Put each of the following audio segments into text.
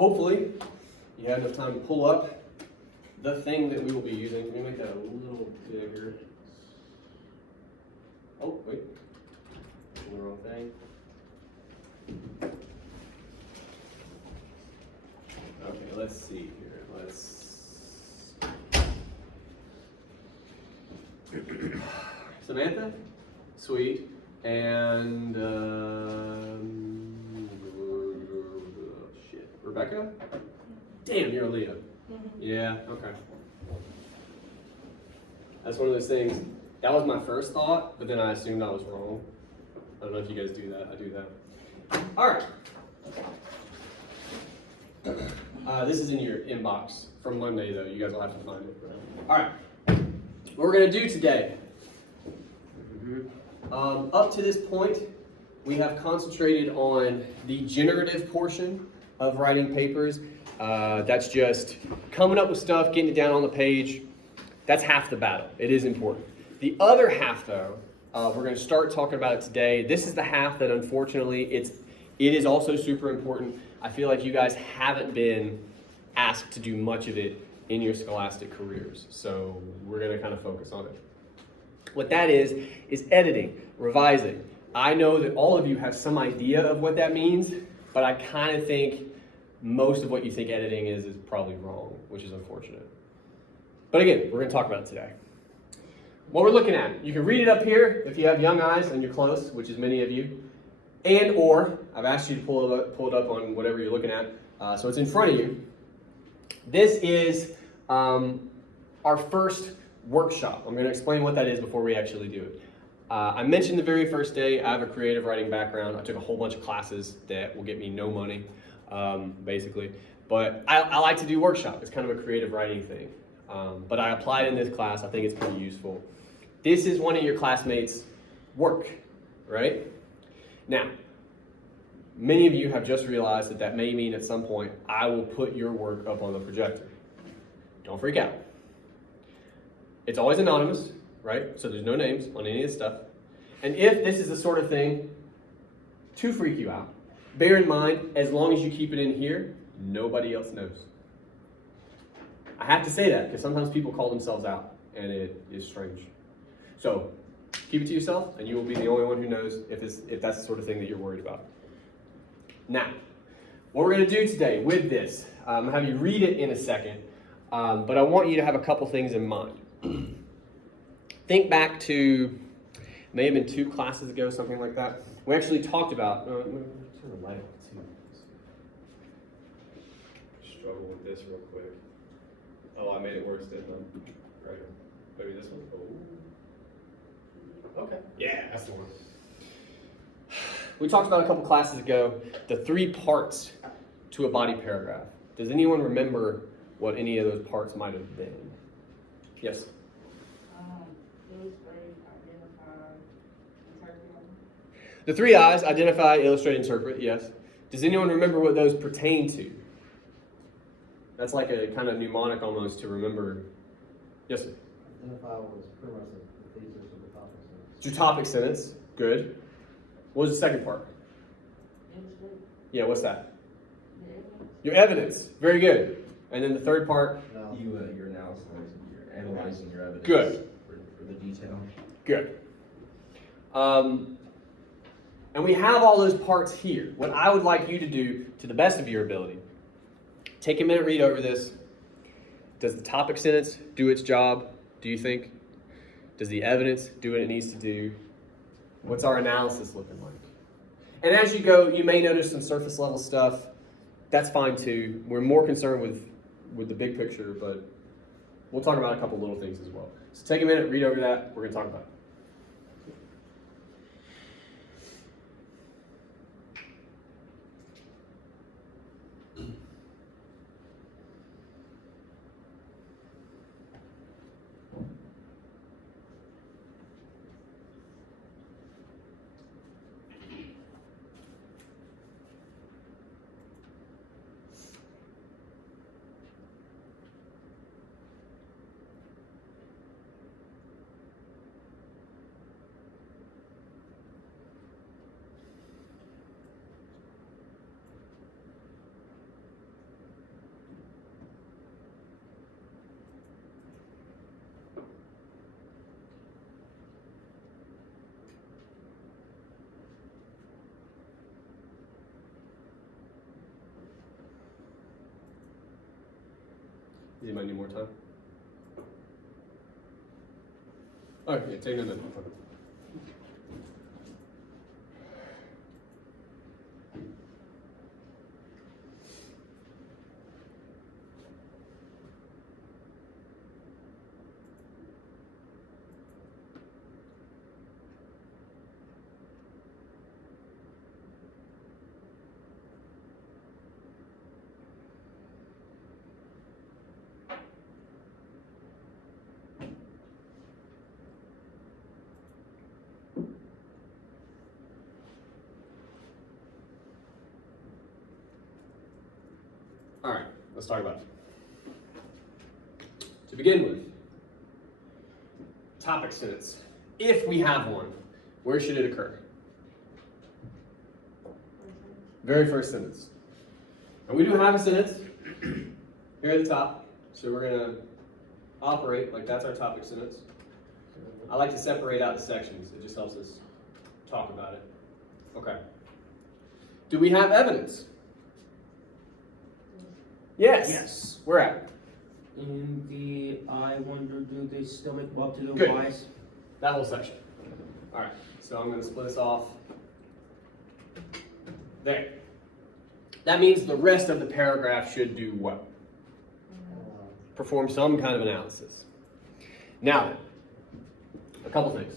hopefully you have enough time to pull up the thing that we will be using. Let me make that a little bigger. Oh, wait. The wrong thing. Okay, let's see here. Samantha? Sweet. And, shit. Rebecca? Damn, you're a Leo. Yeah, okay. That's one of those things. That was my first thought, but then I assumed I was wrong. I don't know if you guys do that. I do that. All right. This is in your inbox from Monday, though. You guys will have to find it. All right. What we're going to do today. Up to this point, we have concentrated on the generative portion of writing papers. That's just coming up with stuff, getting it down on the page. That's half the battle. It is important. The other half, though, we're going to start talking about it today. This is the half that, unfortunately, it is also super important. I feel like you guys haven't been asked to do much of it in your scholastic careers, so we're going to kind of focus on it. What that is editing, revising. I know that all of you have some idea of what that means, but I kind of think most of what you think editing is probably wrong, which is unfortunate. But again, we're going to talk about it today. What we're looking at, you can read it up here if you have young eyes and you're close, which is many of you. And or, I've asked you to pull it up on whatever you're looking at, so it's in front of you. This is our first workshop. I'm going to explain what that is before we actually do it. I mentioned the very first day, I have a creative writing background. I took a whole bunch of classes that will get me no money, basically. But I like to do workshop. It's kind of a creative writing thing. But I applied in this class. I think it's pretty useful. This is one of your classmates' work, right? Now, many of you have just realized that may mean at some point I will put your work up on the projector. Don't freak out. It's always anonymous, right? So there's no names on any of this stuff. And if this is the sort of thing to freak you out, bear in mind, as long as you keep it in here, nobody else knows. I have to say that because sometimes people call themselves out, and it is strange. So keep it to yourself, and you will be the only one who knows if that's the sort of thing that you're worried about. Now, what we're going to do today with this, I'm going to have you read it in a second, but I want you to have a couple things in mind. Think back to, may have been 2 classes ago, something like that. We actually talked about, turn the light on too. Struggle with this real quick. Oh, I made it worse, didn't I? Right. Maybe this one? Oh. Okay. Yeah, that's the one. We talked about a couple classes ago, the 3 parts to a body paragraph. Does anyone remember what any of those parts might have been? Yes? Illustrate, identify, interpret. The 3 I's, identify, illustrate, interpret, yes. Does anyone remember what those pertain to? That's like a kind of mnemonic almost to remember. Yes, sir? Identify was pretty much the thesis of the topic sentence. It's your topic sentence. Good. What was the second part? Illustrate. Yeah, what's that? The evidence. Your evidence. Very good. And then the third part? Your analysis, you're analyzing your evidence. Good. For the detail. Good. And we have all those parts here. What I would like you to do, to the best of your ability, take a minute, read over this. Does the topic sentence do its job, do you think? Does the evidence do what it needs to do? What's our analysis looking like? And as you go, you may notice some surface level stuff. That's fine too. We're more concerned with the big picture, but we'll talk about a couple little things as well. So take a minute, read over that. We're going to talk about it. Does anybody need more time? Okay, take another minute. All right, let's talk about it. To begin with, topic sentence. If we have one, where should it occur? Very first sentence. And we do have a sentence here at the top, so we're gonna operate like that's our topic sentence. I like to separate out the sections, it just helps us talk about it. Okay. Do we have evidence? Yes. Yes. Where at? In the I wonder, do they still make love to their Good. wives? That whole section. All right, so I'm going to split this off there. That means the rest of the paragraph should do what? Perform some kind of analysis. Now, a couple things.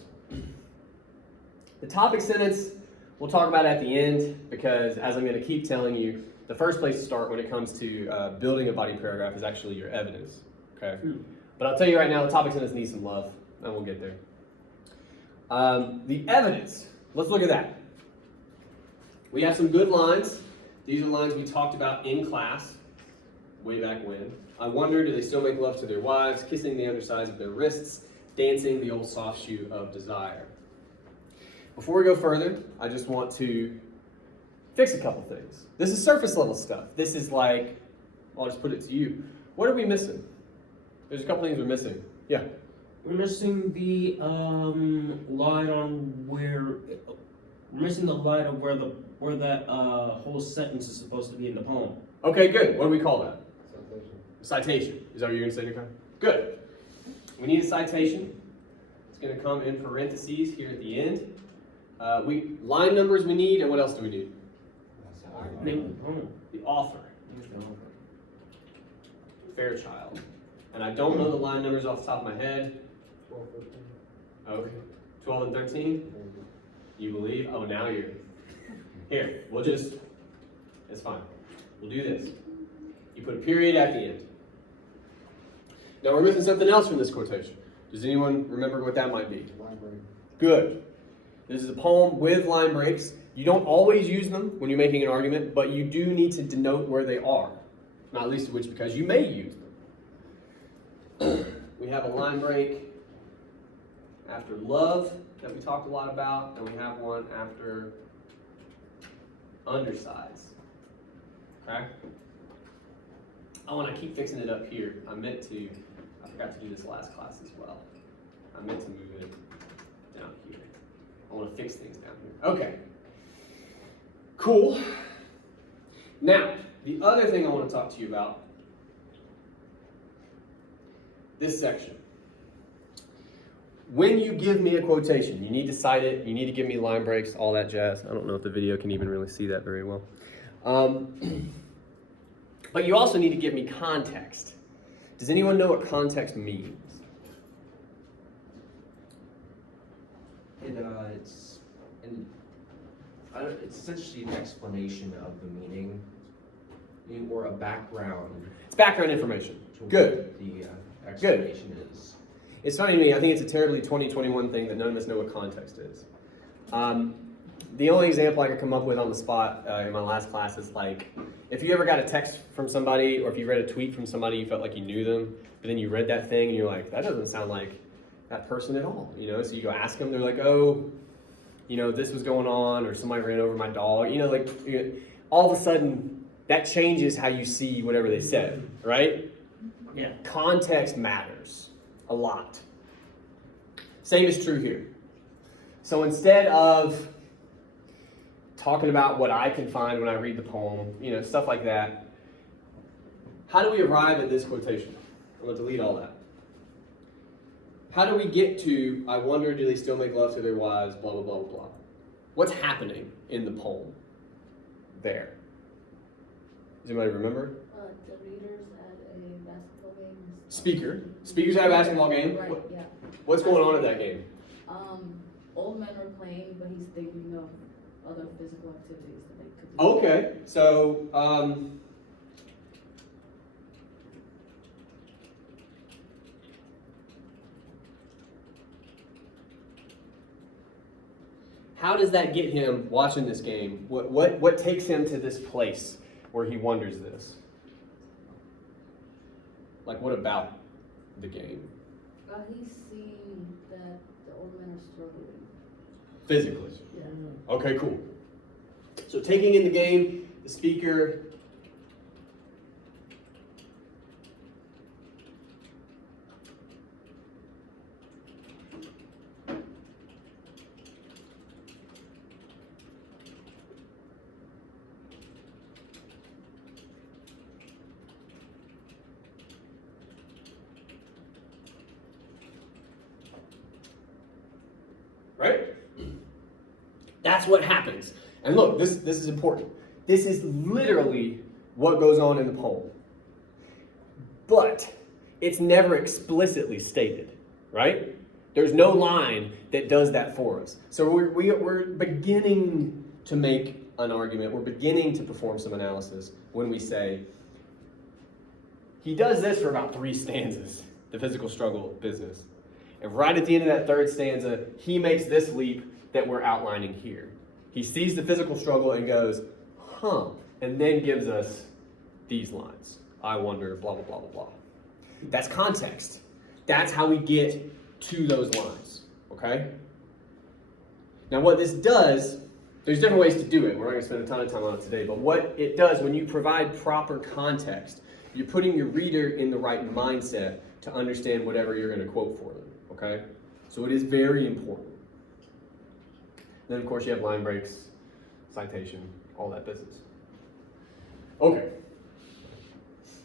The topic sentence we'll talk about at the end because, as I'm going to keep telling you, the first place to start when it comes to building a body paragraph is actually your evidence. Okay, but I'll tell you right now, the topic sentence needs some love, and we'll get there. The evidence. Let's look at that. We have some good lines. These are lines we talked about in class way back when. I wonder, do they still make love to their wives, kissing the undersides of their wrists, dancing the old soft shoe of desire. Before we go further, I just want to fix a couple things. This is surface level stuff. This is like, I'll just put it to you. What are we missing? There's a couple things we're missing. Yeah. We're missing the line on where. We're missing the line of where that whole sentence is supposed to be in the poem. Okay, good. What do we call that? Citation. Citation. Is that what you're going to say, Nikai? Good. We need a citation. It's going to come in parentheses here at the end. Line numbers we need, and what else do we need? Name of the poem. The author. Fairchild. And I don't know the line numbers off the top of my head. 12, 13. Okay. 12 and 13? You believe? Oh, now you're. Here, we'll just. It's fine. We'll do this. You put a period at the end. Now we're missing something else from this quotation. Does anyone remember what that might be? Line break. Good. This is a poem with line breaks. You don't always use them when you're making an argument, but you do need to denote where they are. Not least of which because you may use them. We have a line break after love that we talked a lot about, and we have one after undersides. Okay? Oh, and I keep fixing it up here. I forgot to do this last class as well. I meant to move it down here. I want to fix things down here. Okay. Cool. Now, the other thing I want to talk to you about, this section. When you give me a quotation, you need to cite it, you need to give me line breaks, all that jazz. I don't know if the video can even really see that very well. But you also need to give me context. Does anyone know what context means? It's essentially an explanation of the meaning, or a background It's background information. to Good. what the explanation is. It's funny to me, I think it's a terribly 2021 thing that none of us know what context is. The only example I could come up with on the spot in my last class is like, if you ever got a text from somebody or if you read a tweet from somebody, you felt like you knew them, but then you read that thing and you're like, that doesn't sound like that person at all, you know? So you go ask them, they're like, oh, you know, this was going on, or somebody ran over my dog, you know, like, all of a sudden, that changes how you see whatever they said, right? Yeah. Context matters a lot. Same is true here. So instead of talking about what I can find when I read the poem, you know, stuff like that, how do we arrive at this quotation? I'm gonna delete all that. How do we get to, I wonder, do they still make love to their wives, blah, blah, blah, blah, blah. What's happening in the poem there? Does anybody remember? The readers at a basketball game. Speakers at a basketball game? Right, yeah. What's going on at that game? Old men are playing, but he's thinking of other physical activities that they could do. Okay, so, how does that get him watching this game? What takes him to this place where he wonders this? Like, what about the game? He's seeing that the old men are struggling. Physically. Yeah. Okay, cool. So taking in the game, the speaker right? That's what happens. And look, this is important. This is literally what goes on in the poem. But it's never explicitly stated, right? There's no line that does that for us. So we're beginning to make an argument. We're beginning to perform some analysis when we say, he does this for about 3 stanzas, the physical struggle business. And right at the end of that 3rd stanza, he makes this leap that we're outlining here. He sees the physical struggle and goes, huh, and then gives us these lines. I wonder, blah, blah, blah, blah, blah. That's context. That's how we get to those lines, okay? Now what this does, there's different ways to do it. We're not gonna spend a ton of time on it today, but what it does when you provide proper context, you're putting your reader in the right mindset to understand whatever you're gonna quote for them, okay? So it is very important. Then of course you have line breaks, citation, all that business. Okay.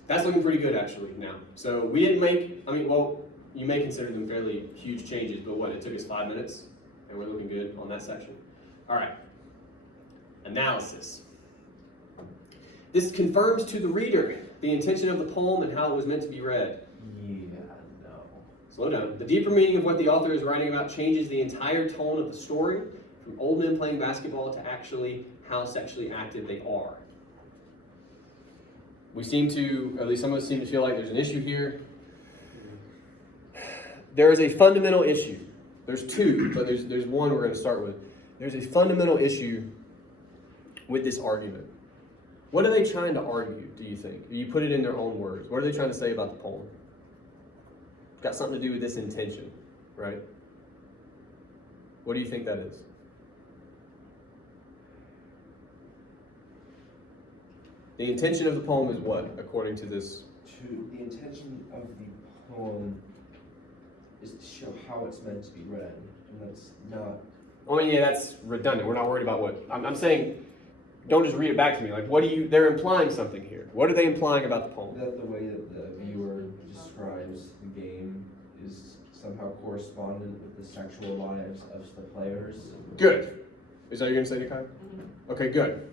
That's looking pretty good actually now. So we didn't make, you may consider them fairly huge changes, but what, it took us 5 minutes and we're looking good on that section. All right, analysis. This confirms to the reader the intention of the poem and how it was meant to be read. Yeah, no. Slow down. The deeper meaning of what the author is writing about changes the entire tone of the story from old men playing basketball to actually how sexually active they are. We seem to, or at least some of us seem to feel like there's an issue here. There is a fundamental issue. There's 2, but there's one we're going to start with. There's a fundamental issue with this argument. What are they trying to argue, do you think? You put it in their own words. What are they trying to say about the poem? It's got something to do with this intention, right? What do you think that is? The intention of the poem is what, according to this? The intention of the poem is to show how it's meant to be read, and that's not. That's redundant. We're not worried about what I'm saying. Don't just read it back to me. Like, what do you? They're implying something here. What are they implying about the poem? That the way that the viewer describes the game is somehow correspondent with the sexual lives of the players. Good. Is that what you're gonna say, Nikai? Mm-hmm. Okay, good.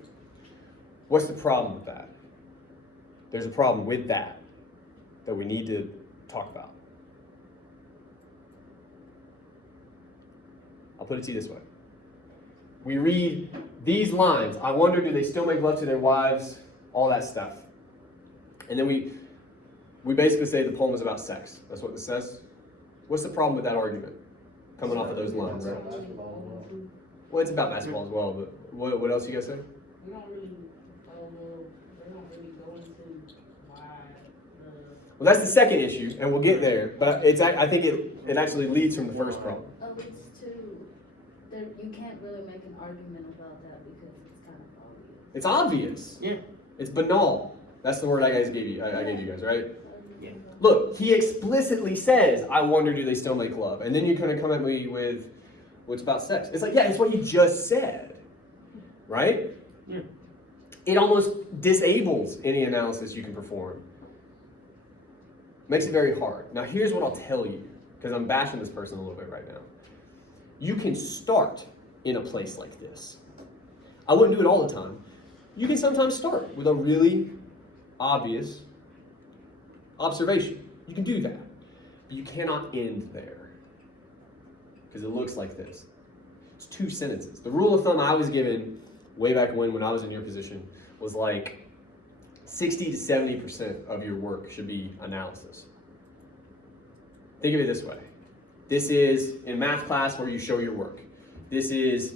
What's the problem with that? There's a problem with that we need to talk about. I'll put it to you this way. We read these lines, I wonder, do they still make love to their wives? All that stuff. And then we basically say the poem is about sex. That's what this says. What's the problem with that argument? Coming off of those lines. Basketball as well. Well, it's about basketball as well, but what else you guys say? We don't really, they don't really go into why Well, that's the second issue, and we'll get there. But I think it actually leads from the first problem. It's too, you can't really make an argument about that because it's kind of obvious. It's obvious. Yeah. It's banal. That's the word I gave you guys, right? Yeah. Look, he explicitly says, I wonder, do they still make love? And then you kind of come at me with, what's about sex? It's like, yeah, it's what you just said, right? Yeah. It almost disables any analysis you can perform. Makes it very hard. Now here's what I'll tell you, because I'm bashing this person a little bit right now. You can start in a place like this. I wouldn't do it all the time. You can sometimes start with a really obvious observation. You can do that. But you cannot end there, because it looks like this. It's 2 sentences. The rule of thumb I was given way back when I was in your position was like 60 to 70% of your work should be analysis. Think of it this way. This is in math class where you show your work. This is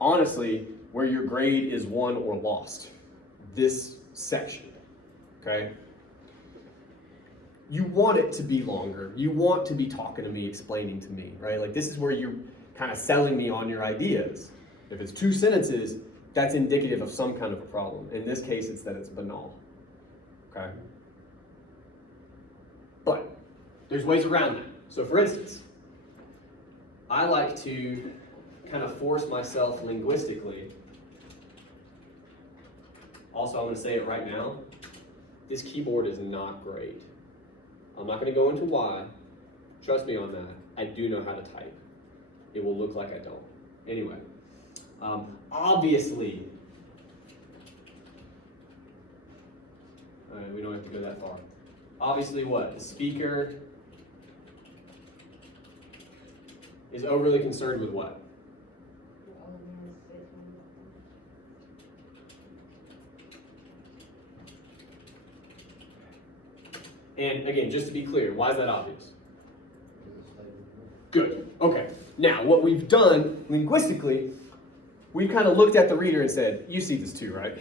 honestly where your grade is won or lost. This section, okay? You want it to be longer. You want to be talking to me, explaining to me, right? Like this is where you're kind of selling me on your ideas. If it's 2 sentences, that's indicative of some kind of a problem. In this case, it's that it's banal, okay? But there's ways around that. So for instance, I like to kind of force myself linguistically. Also, I'm going to say it right now. This keyboard is not great. I'm not going to go into why. Trust me on that. I do know how to type. It will look like I don't. Anyway, obviously, all right, we don't have to go that far. Obviously what? The speaker is overly concerned with what? And again, just to be clear, why is that obvious? Good. Okay. Now, what we've done linguistically, we've kind of looked at the reader and said, you see this too, right?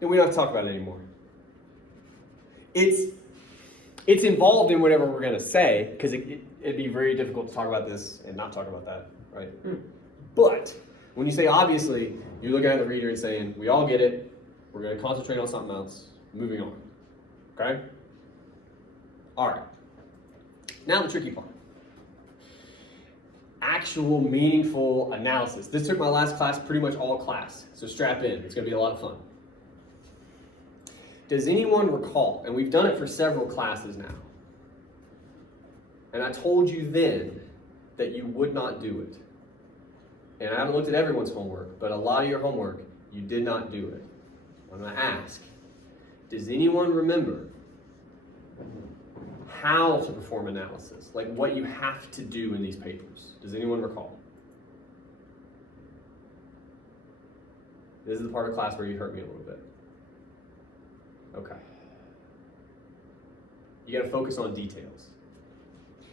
And we don't have to talk about it anymore. It's involved in whatever we're going to say, because it'd be very difficult to talk about this and not talk about that, right? But when you say obviously, you're looking at the reader and saying, we all get it. We're going to concentrate on something else. Moving on. Okay? All right. Now the tricky part. Actual meaningful analysis. This took my last class, pretty much all class. So strap in. It's going to be a lot of fun. Does anyone recall, and we've done it for several classes now, and I told you then that you would not do it. And I haven't looked at everyone's homework, but a lot of your homework, you did not do it. I'm going to ask, does anyone remember how to perform analysis? Like what you have to do in these papers? Does anyone recall? This is the part of class where you hurt me a little bit. Okay. You got to focus on details.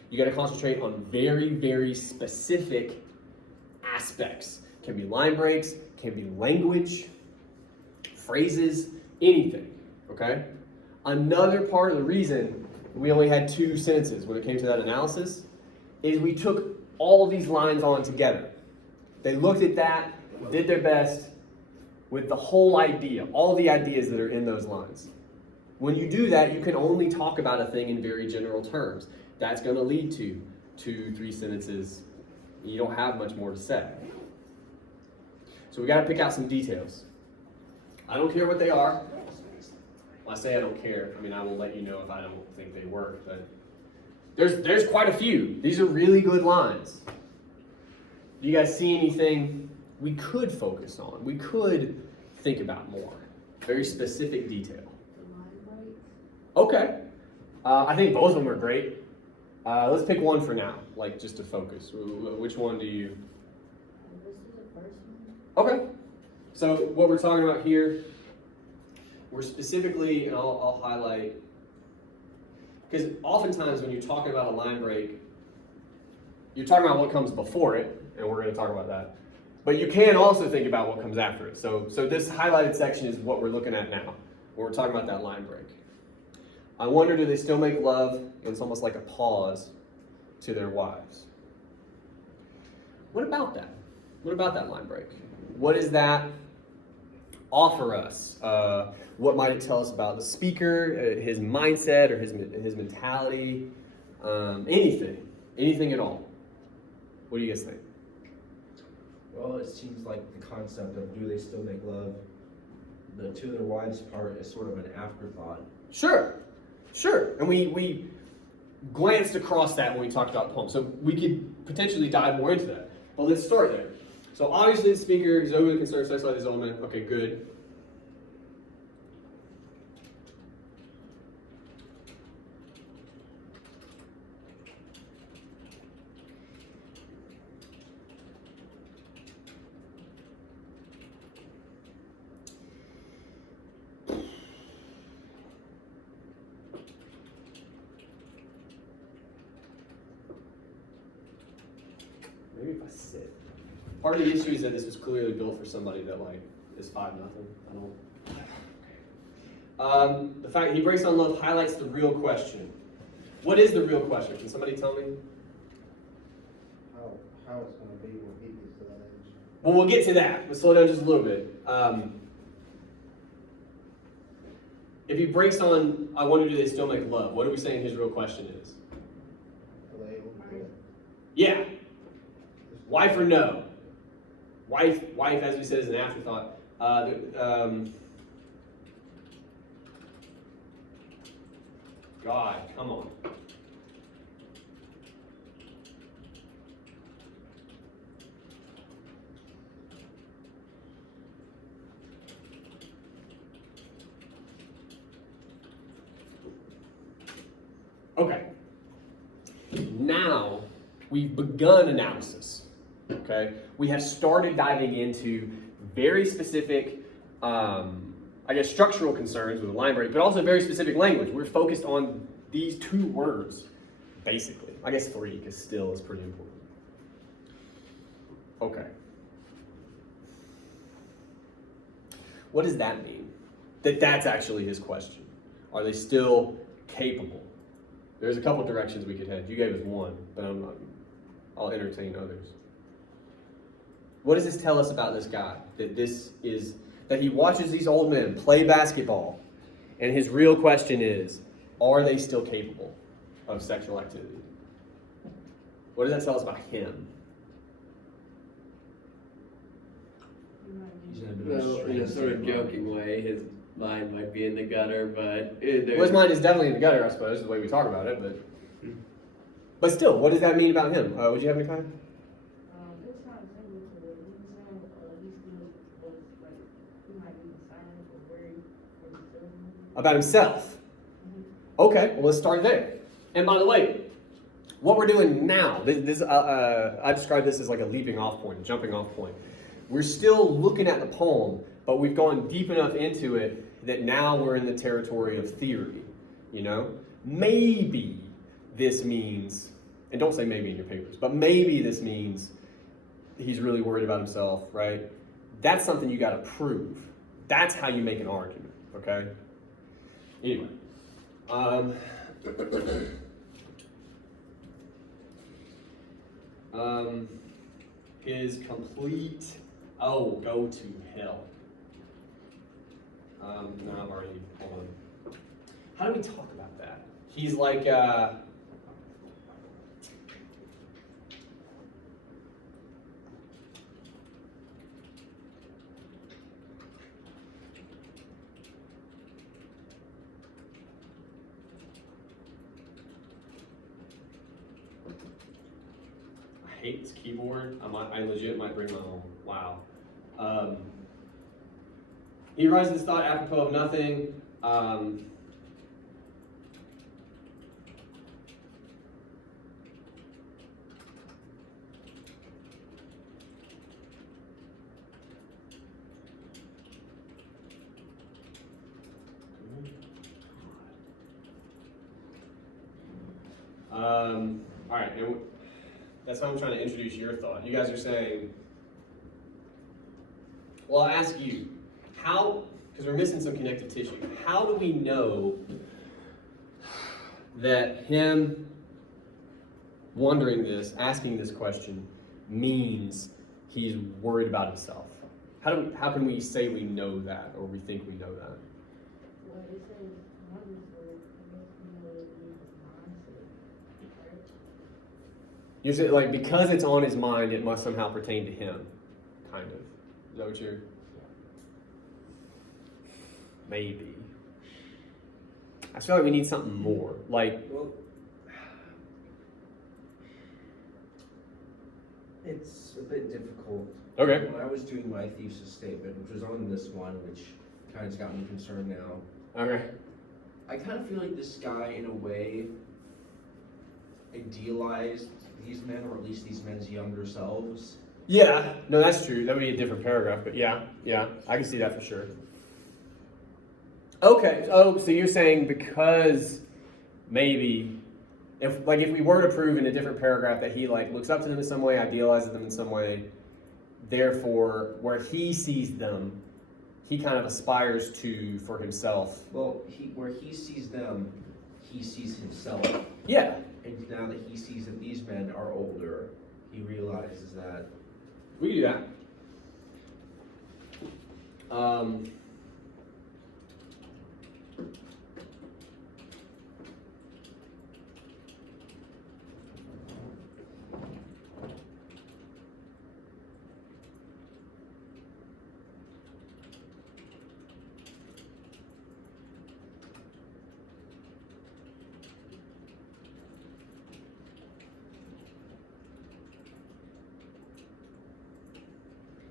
You got to concentrate on very, very specific aspects. Can be line breaks, can be language, phrases, anything, okay? Another part of the reason we only had 2 sentences when it came to that analysis is we took all of these lines on together. They looked at that, did their best with the whole idea, all the ideas that are in those lines. When you do that, you can only talk about a thing in very general terms. That's going to lead to 2, 3 sentences. You don't have much more to say. So we got to pick out some details. I don't care what they are. When I say I don't care, I mean I will let you know if I don't think they work, but there's quite a few. These are really good lines. Do you guys see anything we could focus on? We could think about more. Very specific detail. The line breaks. Okay. I think both of them are great. Let's pick one for now, like just to focus. Which one do you? This is the first one. Okay. So what we're talking about here, we're specifically, and I'll highlight, because oftentimes when you're talking about a line break, you're talking about what comes before it, and we're going to talk about that. But you can also think about what comes after it. So this highlighted section is what we're looking at now, when we're talking about that line break. I wonder, do they still make love? And it's almost like a pause to their wives. What about that? What about that line break? What does that offer us? What might it tell us about the speaker, his mindset, or his mentality? Anything at all. What do you guys think? Well, it seems like the concept of do they still make love, the to their wives part is sort of an afterthought. Sure. Sure, and we glanced across that when we talked about poems, so we could potentially dive more into that. But let's start there. So obviously the speaker is overly concerned with sexualized element. Okay, good. Maybe if I sit. Part of the issue is that this was clearly built for somebody that like is 5'0". I don't. The fact he breaks on love highlights the real question. What is the real question? Can somebody tell me? How it's gonna be when he gets to that age. Well, we'll get to that. Let's slow down just a little bit. If he breaks on, I wonder, do they still make love? What are we saying his real question is? Are they able to do it? Yeah. Wife or no? Wife, as we said, is an afterthought. God, come on. Okay. Now we've begun analysis. Okay, we have started diving into very specific, I guess, structural concerns with the line break, but also very specific language. We're focused on these 2 words, basically. I guess 3, because still is pretty important. Okay. What does that mean? That's actually his question. Are they still capable? There's a couple directions we could head. You gave us one, but I'll entertain others. What does this tell us about this guy? That he watches these old men play basketball, and his real question is, are they still capable of sexual activity? What does that tell us about him? He's in a bit of a Well, in a strange sort of state mind. joking way, his mind might be in the gutter, but Well, his mind is definitely in the gutter, I suppose, is the way we talk about it, but still, what does that mean about him? Would you have any comment? It's not similar to the reason, he still was like, he might be concerned or worried for himself. About himself? Okay, well, let's start there. And by the way, what we're doing now, I describe this as like a leaping off point, a jumping off point. We're still looking at the poem, but we've gone deep enough into it that now we're in the territory of theory, you know? Maybe this means, and don't say maybe in your papers, but maybe this means he's really worried about himself, right? That's something you gotta prove. That's how you make an argument, okay? Anyway. His complete, go to hell. No, I've already, hold on. How do we talk about that? He's like, I hate this keyboard. I legit might bring my own. Wow. He arises this thought apropos of nothing. All right, and that's how I'm trying to introduce your thought. You guys are saying, well, I'll ask you, how, because we're missing some connective tissue, how do we know that him wondering this, asking this question, means he's worried about himself? How can we say we know that, or we think we know that? Well, it says wonders, so I guess we know it means mindset, right? You say, like, because it's on his mind, it must somehow pertain to him, kind of. Is that what you're? Maybe. I feel like we need something more. Like, Well, it's a bit difficult. okay, When I was doing my thesis statement, which was on this one, which kind of's got me concerned now, okay. I kind of feel like this guy, in a way, idealized these men, or at least these men's younger selves. Yeah, no, that's true. That would be a different paragraph, but yeah, I can see that for sure. Okay, oh, so you're saying because maybe if we were to prove in a different paragraph that he like looks up to them in some way, idealizes them in some way, therefore where he sees them, he kind of aspires to for himself. Well, where he sees them, he sees himself. Yeah. And now that he sees that these men are older, he realizes that. We can do that.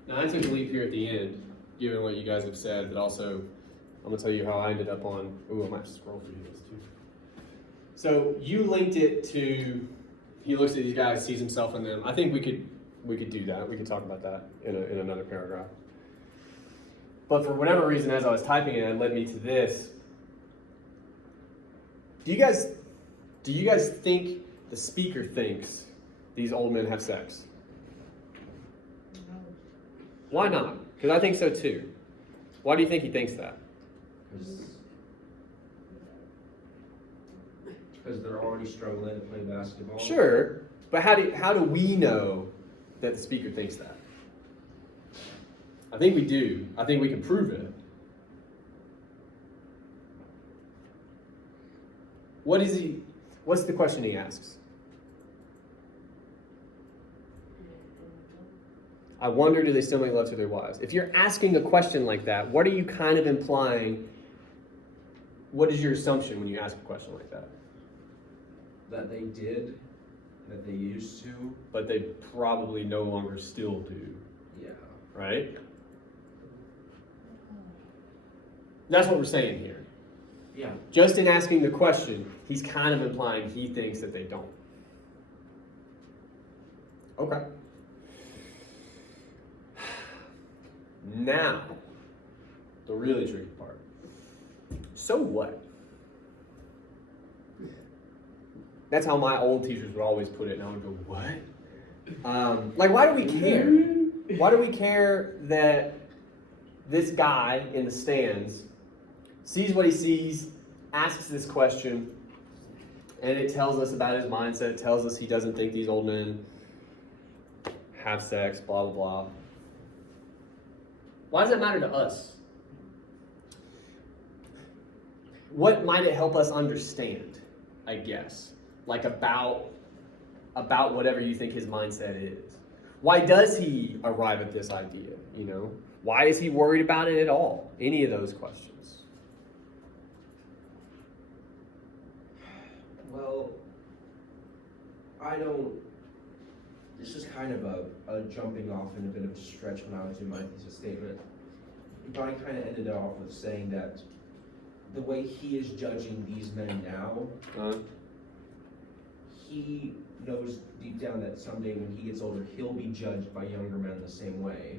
Now I took a leap here at the end, given what you guys have said, but also I'm gonna tell you how I ended up on. Ooh, I might scroll through this too. So you linked it to. He looks at these guys, sees himself in them. I think we could do that. We could talk about that in another paragraph. But for whatever reason, as I was typing it, it led me to this. Do you guys think the speaker thinks these old men have sex? Why not? Because I think so too. Why do you think he thinks that? Because they're already struggling to play basketball. Sure, but how do we know that the speaker thinks that? I think we do. I think we can prove it. What's the question he asks? I wonder, do they still make love to their wives? If you're asking a question like that, what are you kind of implying? What is your assumption when you ask a question like that? That they did, that they used to. But they probably no longer still do, Yeah. right? That's what we're saying here. Yeah. Just in asking the question, he's kind of implying he thinks that they don't. Okay. Now, the really tricky part. So what? That's how my old teachers would always put it, and I would go, what? Like, why do we care? Why do we care that this guy in the stands sees what he sees, asks this question, and it tells us about his mindset, it tells us he doesn't think these old men have sex, blah, blah, blah. Why does that matter to us? What might it help us understand, I guess? Like about whatever you think his mindset is. Why does he arrive at this idea, you know? Why is he worried about it at all? Any of those questions. Well, this is kind of a jumping off and a bit of a stretch when I was doing my thesis statement. But I kind of ended it off with saying that the way he is judging these men now, he knows deep down that someday when he gets older, he'll be judged by younger men the same way.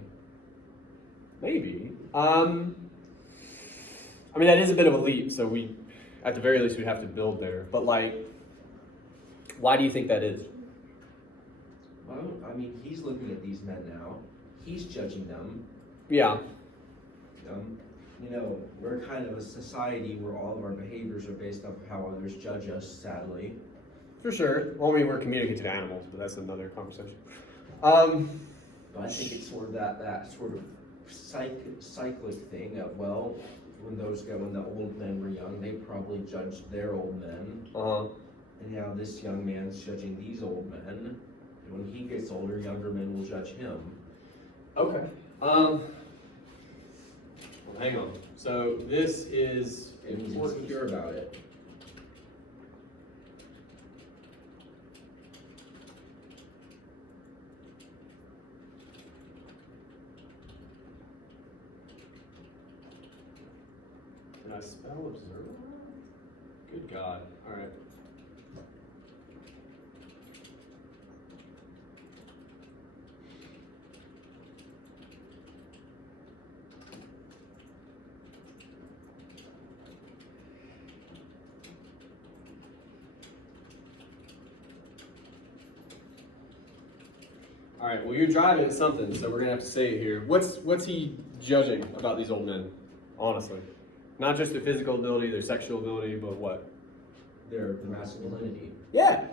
Maybe. I mean, that is a bit of a leap, so at the very least, we have to build there. But like, why do you think that is? Well, I mean, he's looking at these men now. He's judging them. Yeah. You know, we're kind of a society where all of our behaviors are based off of how others judge us, sadly. For sure. Well, I mean, we're communicating to animals, but that's another conversation. But I think it's sort of that sort of cyclic thing of, well, when the old men were young, they probably judged their old men. And now this young man's judging these old men. And when he gets older, younger men will judge him. Okay. Well, hang on. So this is And he's important. insecure about it. spell observer? Good God. All right. All right, well, you're driving at something, so we're gonna have to say it here. What's he judging about these old men, honestly? Not just their physical ability, their sexual ability, but what? Their masculinity. Yeah.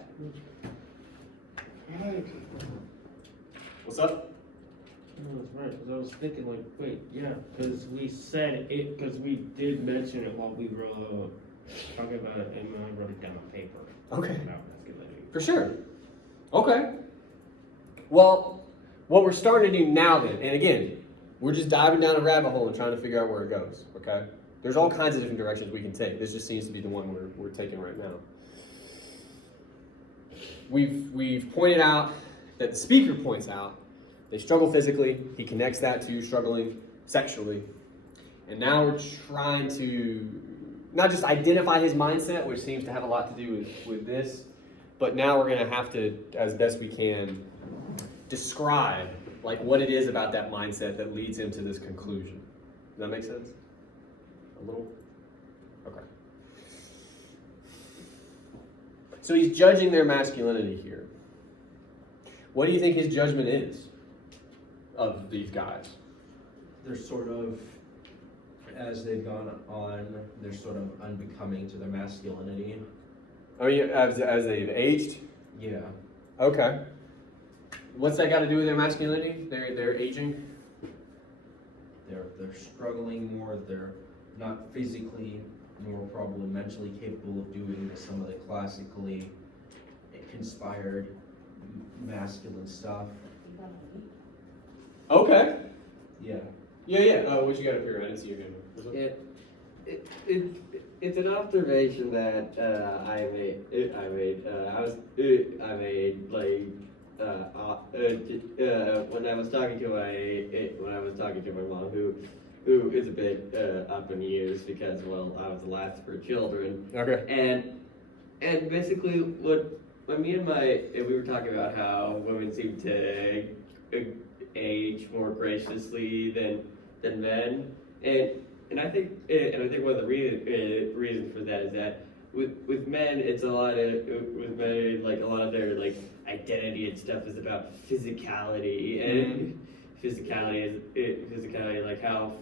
What's up? No, that's right, because I was thinking like, wait, yeah, because we said it, because we did mention it while we were talking about it, and I wrote it down on paper. Okay. About masculinity. For sure. Okay. Well, what we're starting to do now then, and again, we're just diving down a rabbit hole and trying to figure out where it goes, okay? There's all kinds of different directions we can take. This just seems to be the one we're taking right now. We've pointed out that the speaker points out they struggle physically. He connects that to struggling sexually. And now we're trying to not just identify his mindset, which seems to have a lot to do with this, but now we're going to have to, as best we can, describe like what it is about that mindset that leads him to this conclusion. Does that make sense? A little? Okay. So he's judging their masculinity here. What do you think his judgment is of these guys? They're sort of, as they've gone on, they're sort of unbecoming to their masculinity. I mean, as they've aged? Yeah. Okay. What's that got to do with their masculinity? They're aging? They're struggling more, they're not physically nor probably mentally capable of doing some of the classically conspired masculine stuff. You gotta eat. Okay. Yeah. Yeah. What you got up here? I didn't see your hand. What's up? It's an observation that I made. When I was talking to my mom, who is a bit up in years because, well, I was the last of her children. Okay. And basically when me and we were talking about how women seem to age more graciously than men, and I think one of the reasons for that is that with men it's a lot of their like identity and stuff is about physicality, and physicality like how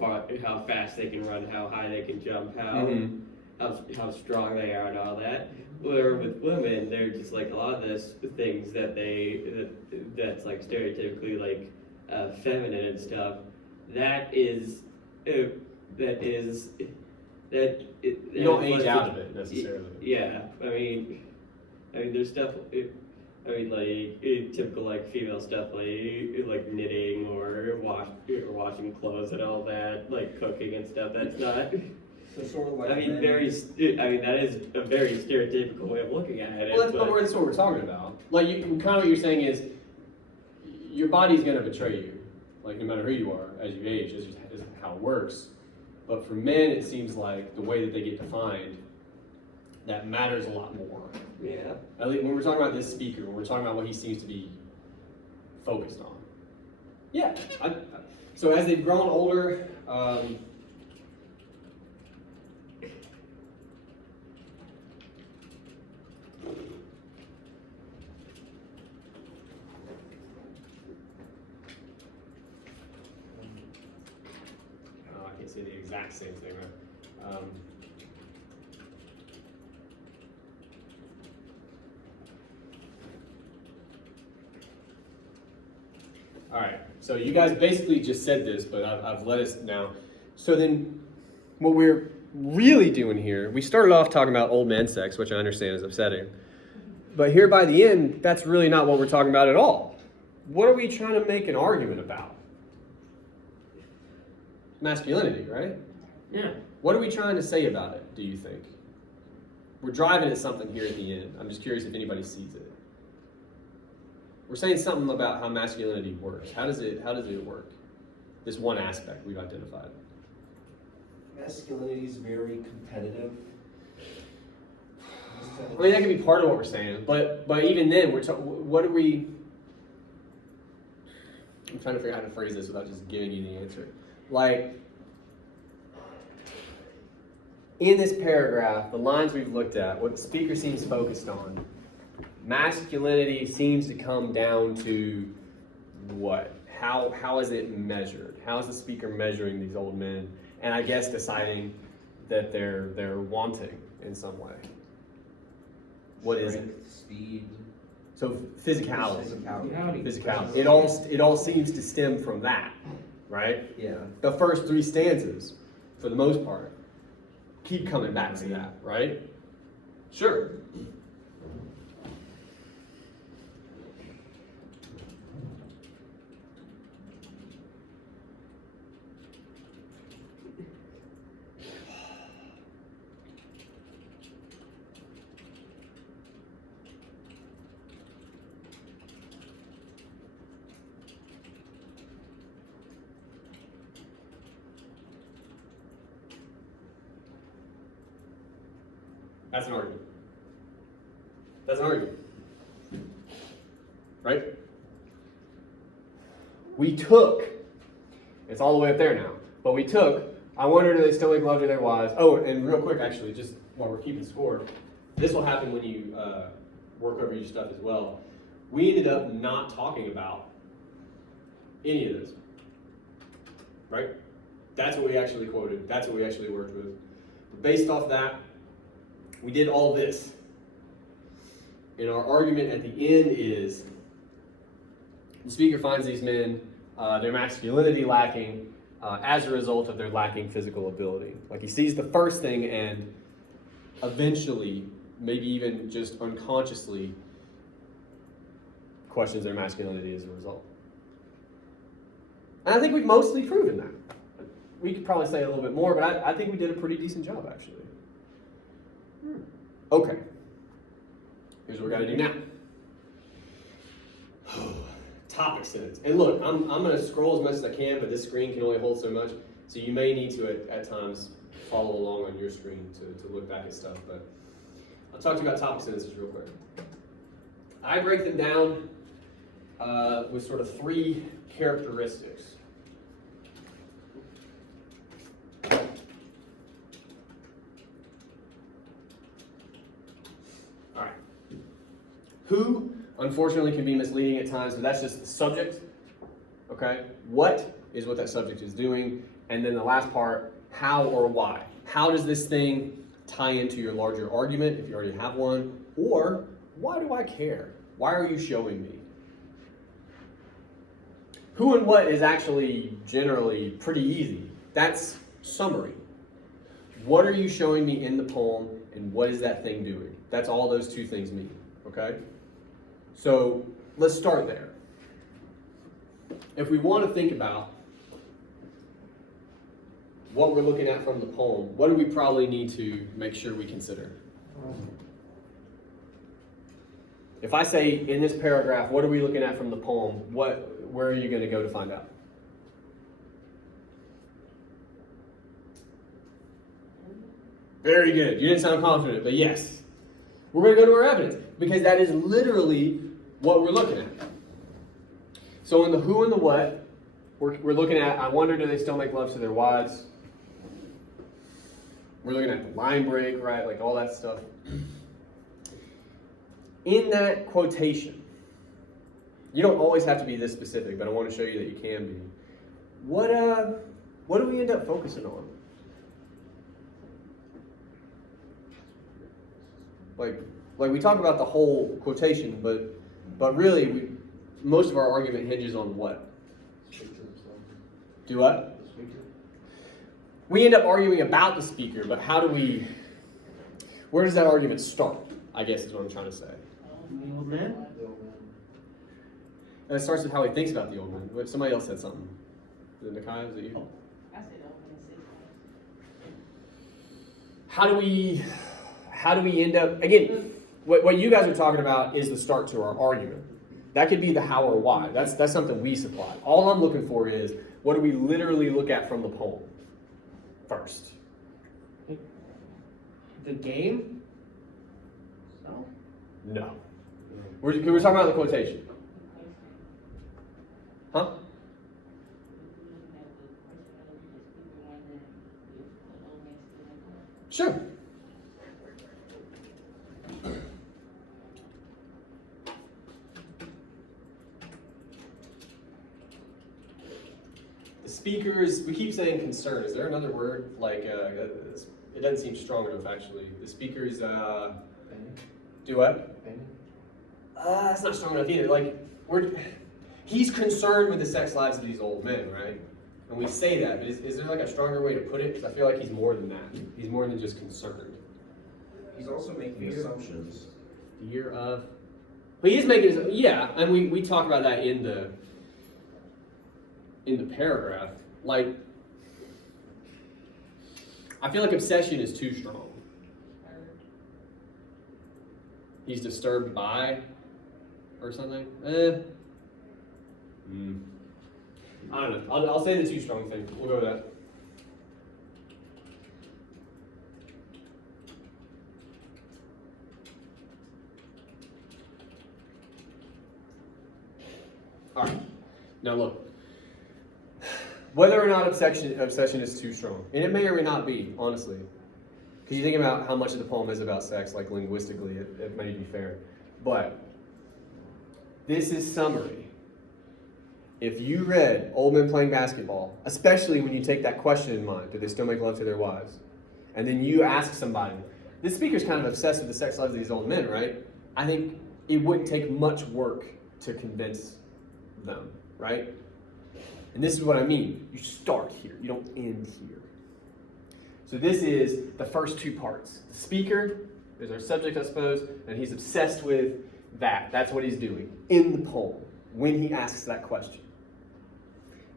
fast they can run, how high they can jump, how strong they are and all that. Where with women, they're just like a lot of those things that's like stereotypically like feminine and stuff. You don't age out of it necessarily. Yeah, I mean, there's stuff. Like typical like female stuff, like knitting or washing clothes and all that, like cooking and stuff. That's not. So sort of like that is a very stereotypical way of looking at it. Well, that's what we're talking about. Like, kind of what you're saying is, your body's going to betray you, like no matter who you are as you age. Is how it works. But for men, it seems like the way that they get defined, that matters a lot more. Yeah. At least when we're talking about this speaker, when we're talking about what he seems to be focused on. Yeah. So as they've grown older, I can't say the exact same thing, right? All right, so you guys basically just said this, but I've let us now. So then what we're really doing here, we started off talking about old man sex, which I understand is upsetting. But here by the end, that's really not what we're talking about at all. What are we trying to make an argument about? Masculinity, right? Yeah. What are we trying to say about it, do you think? We're driving at something here at the end. I'm just curious if anybody sees it. We're saying something about how masculinity works. How does it work? This one aspect we've identified. masculinity is very competitive. I mean, that could be part of what we're saying, but even then, what are we? I'm trying to figure out how to phrase this without just giving you the answer. Like, in this paragraph, the lines we've looked at, what the speaker seems focused on, masculinity seems to come down to what? How is it measured? How is the speaker measuring these old men? And I guess deciding that they're wanting in some way. What is it? Strength, speed. So physicality. Physicality. It all seems to stem from that, right? Yeah. The first three stanzas, for the most part, keep coming back to that, right? Sure. That's an argument. That's an argument. Right? We took, it's all the way up there now, but we took, I wonder do they still make love to their wives? Oh, and real quick actually, just while we're keeping score, this will happen when you work over your stuff as well. We ended up not talking about any of this. Right? That's what we actually quoted. That's what we actually worked with. But based off that, we did all this. And our argument at the end is the speaker finds these men, their masculinity lacking as a result of their lacking physical ability. Like he sees the first thing and eventually, maybe even just unconsciously, questions their masculinity as a result. And I think we've mostly proven that. We could probably say a little bit more, but I think we did a pretty decent job actually. Okay, here's what we gotta do now. Topic sentence. And look, I'm gonna scroll as much as I can, but this screen can only hold so much. So you may need to at times follow along on your screen to look back at stuff, but I'll talk to you about topic sentences real quick. I break them down with sort of three characteristics. Who, unfortunately, can be misleading at times, but that's just the subject, okay? What is what that subject is doing? And then the last part, how or why. How does this thing tie into your larger argument, if you already have one? Or, why do I care? Why are you showing me? Who and what is actually generally pretty easy. That's summary. What are you showing me in the poem, and what is that thing doing? That's all those two things mean, okay? So let's start there. If we want to think about what we're looking at from the poem, what do we probably need to make sure we consider? If I say in this paragraph, what are we looking at from the poem, where are you going to go to find out? Very good. You didn't sound confident, but yes. We're going to go to our evidence because that is literally what we're looking at. So in the who and the what, we're looking at, I wonder do they still make love to their wives? We're looking at the line break, right? Like all that stuff. In that quotation, you don't always have to be this specific, but I want to show you that you can be. What do we end up focusing on? Like we talk about the whole quotation, but really, most of our argument hinges on what? Do what? We end up arguing about the speaker, but where does that argument start? I guess is what I'm trying to say. The old man? And it starts with how he thinks about the old man. Wait, somebody else said something. Was it Nakai? Was it you? I said open and six. How do we end up, again, what you guys are talking about is the start to our argument. That could be the how or why. That's something we supply. All I'm looking for is, what do we literally look at from the poem first? the game? So? No. We're talking about the quotation. Huh? Sure. The speakers, we keep saying concern. Is there another word? Like, it doesn't seem strong enough actually. The speakers, do what? That's not strong enough either. Like, he's concerned with the sex lives of these old men, right? And we say that, but is there like a stronger way to put it? Because I feel like he's more than that. He's more than just concerned. He's also making assumptions. Fear of. But he is making, yeah, and we talk about that in the paragraph. Like, I feel like obsession is too strong. He's disturbed by, or something. I don't know. I'll say the too strong thing. We'll go with that. All right. Now look. Whether or not obsession is too strong, and it may or may not be, honestly. Because you think about how much of the poem is about sex, like linguistically, it may be fair. But this is summary. If you read Old Men Playing Basketball, especially when you take that question in mind, do they still make love to their wives? And then you ask somebody, this speaker's kind of obsessed with the sex lives of these old men, right? I think it wouldn't take much work to convince them, right? And this is what I mean. You start here, you don't end here. So this is the first two parts. The speaker is our subject, I suppose, and he's obsessed with that. That's what he's doing in the poem when he asks that question.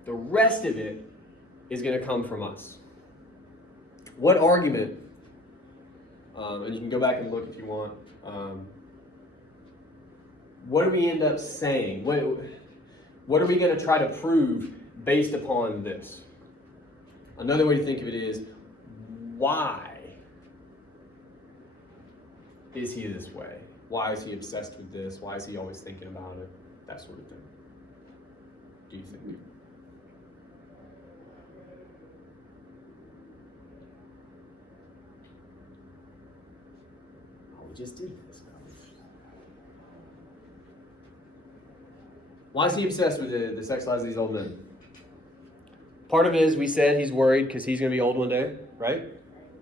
The rest of it is going to come from us. What argument, and you can go back and look if you want, what do we end up saying? What are we going to try to prove based upon this? Another way to think of it is, why is he this way? Why is he obsessed with this? Why is he always thinking about it? That sort of thing. Do you think? Oh, we just did this. Why is he obsessed with the sex lives of these old men? Part of it is we said he's worried because he's going to be old one day, right?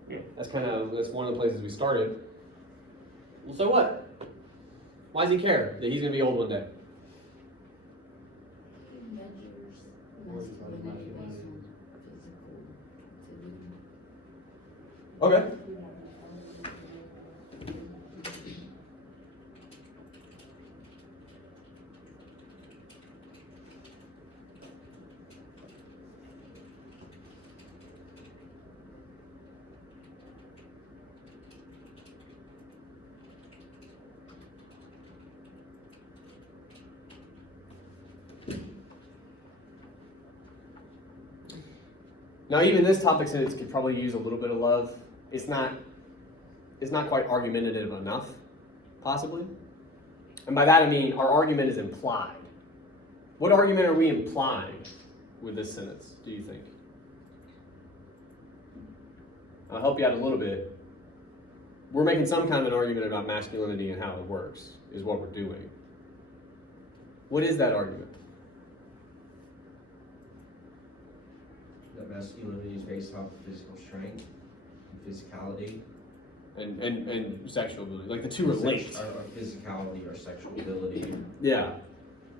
Yeah. That's one of the places we started. Well, so what? Why does he care that he's going to be old one day? It measures masculinity versus physical Okay. Now, even this topic sentence could probably use a little bit of love. It's not quite argumentative enough, possibly. And by that I mean our argument is implied. What argument are we implying with this sentence, do you think? I'll help you out a little bit. We're making some kind of an argument about masculinity and how it works, is what we're doing. What is that argument? That masculinity is based off of physical strength and physicality. And sexual ability. Like the two relate. Our physicality, our sexual ability. Yeah.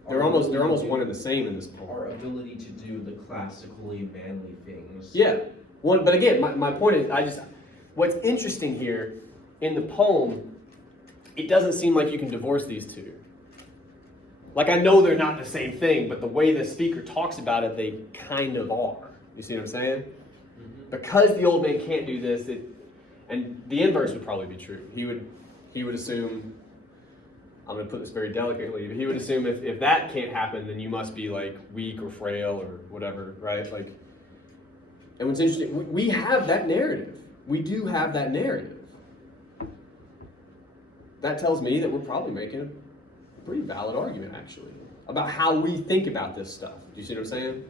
They're almost one and the same in this poem. Our ability to do the classically manly things. Yeah. But again, my point is, what's interesting here, in the poem, it doesn't seem like you can divorce these two. Like, I know they're not the same thing, but the way the speaker talks about it, they kind of are. You see what I'm saying? Mm-hmm. Because the old man can't do this, and the inverse would probably be true. He would assume, I'm going to put this very delicately, but he would assume if that can't happen, then you must be like weak or frail or whatever, right? Like, and what's interesting, we have that narrative. We do have that narrative. that tells me that we're probably making a pretty valid argument, actually, about how we think about this stuff. Do you see what I'm saying?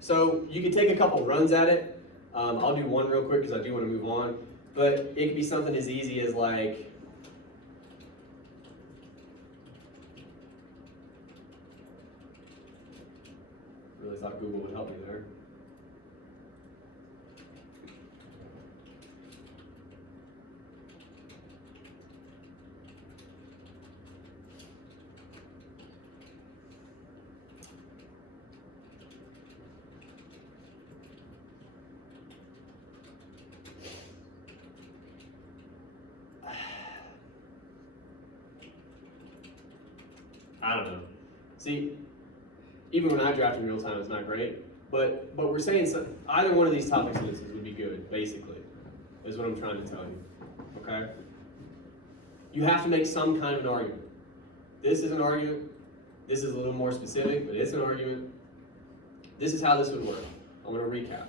So you could take a couple runs at it. I'll do one real quick because I do want to move on. But it could be something as easy as like, really thought Google would help me there. I don't know. See, even when I draft in real time, it's not great. But we're saying either one of these topic sentences would be good, basically, is what I'm trying to tell you. Okay? You have to make some kind of an argument. This is an argument. This is a little more specific, but it's an argument. This is how this would work. I'm going to recap.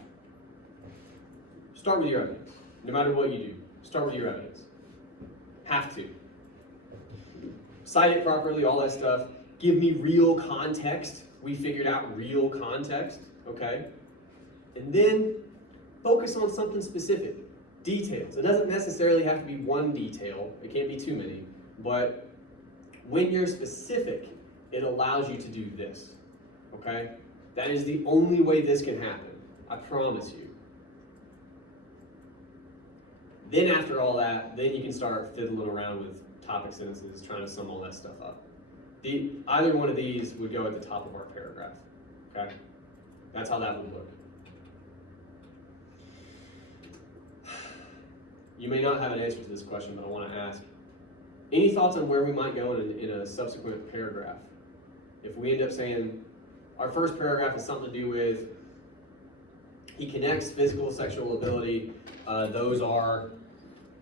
Start with your evidence. No matter what you do, start with your evidence. Have to. Cite it properly, all that stuff. Give me real context. We figured out real context, okay? And then focus on something specific. Details. It doesn't necessarily have to be one detail. It can't be too many. But when you're specific, it allows you to do this, okay? That is the only way this can happen. I promise you. Then after all that, then you can start fiddling around with topic sentences, trying to sum all that stuff up. Either one of these would go at the top of our paragraph, okay? That's how that would look. You may not have an answer to this question, but I want to ask. Any thoughts on where we might go in a subsequent paragraph? If we end up saying, our first paragraph has something to do with, he connects physical, sexual ability, those are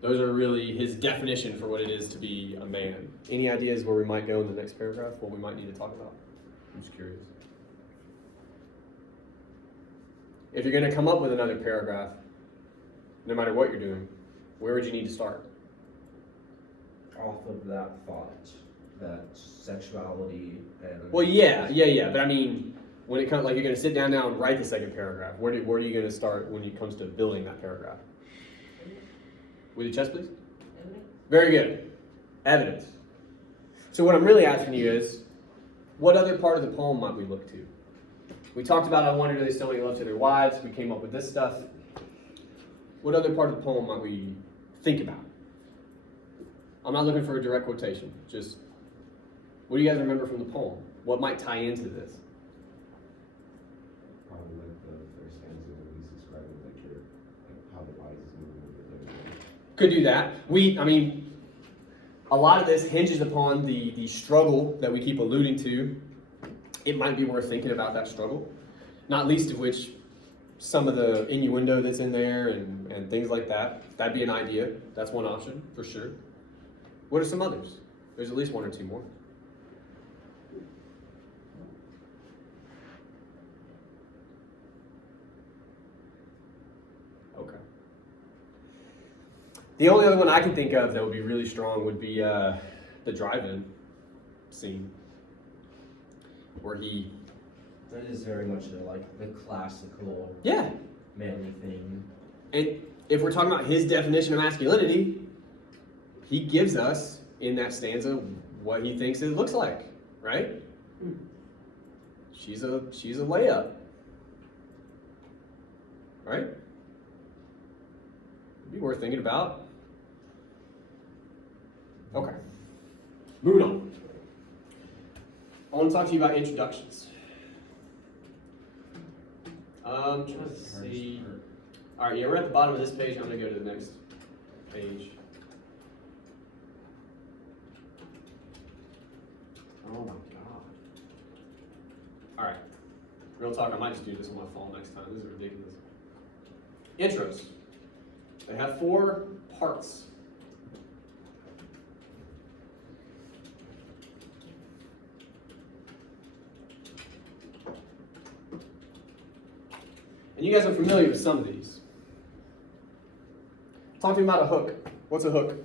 really his definition for what it is to be a man. Any ideas where we might go in the next paragraph, what we might need to talk about? I'm just curious. If you're going to come up with another paragraph, no matter what you're doing, where would you need to start? Off of that thought, that sexuality and... Well, yeah, but I mean, when it comes, like you're going to sit down now and write the second paragraph, where are you going to start when it comes to building that paragraph? With your chest, please? Very good. Evidence. So what I'm really asking you is, what other part of the poem might we look to? We talked about, I wonder, do they still make love to their wives? We came up with this stuff. What other part of the poem might we think about? I'm not looking for a direct quotation. Just, what do you guys remember from the poem? What might tie into this? Probably like the first stanza where he's describing like how the body is moving with the Could do that. I mean, a lot of this hinges upon the struggle that we keep alluding to. It might be worth thinking about that struggle, not least of which some of the innuendo that's in there and things like that. That'd be an idea. That's one option, for sure. What are some others? There's at least one or two more. Okay. The only other one I can think of that would be really strong would be the drive-in scene, where he... That is very much like the classical Yeah. manly thing. And if we're talking about his definition of masculinity, he gives us, in that stanza, what he thinks it looks like, right? She's a layup. Right? It'd be worth thinking about. Okay. Moving on. I want to talk to you about introductions. Let's see. All right, yeah, we're at the bottom of this page. I'm going to go to the next page. Oh my God. All right. Real talk, I might just do this on my phone next time. This is ridiculous. Intros. They have 4 parts. And you guys are familiar with some of these. Talk to me about a hook. What's a hook?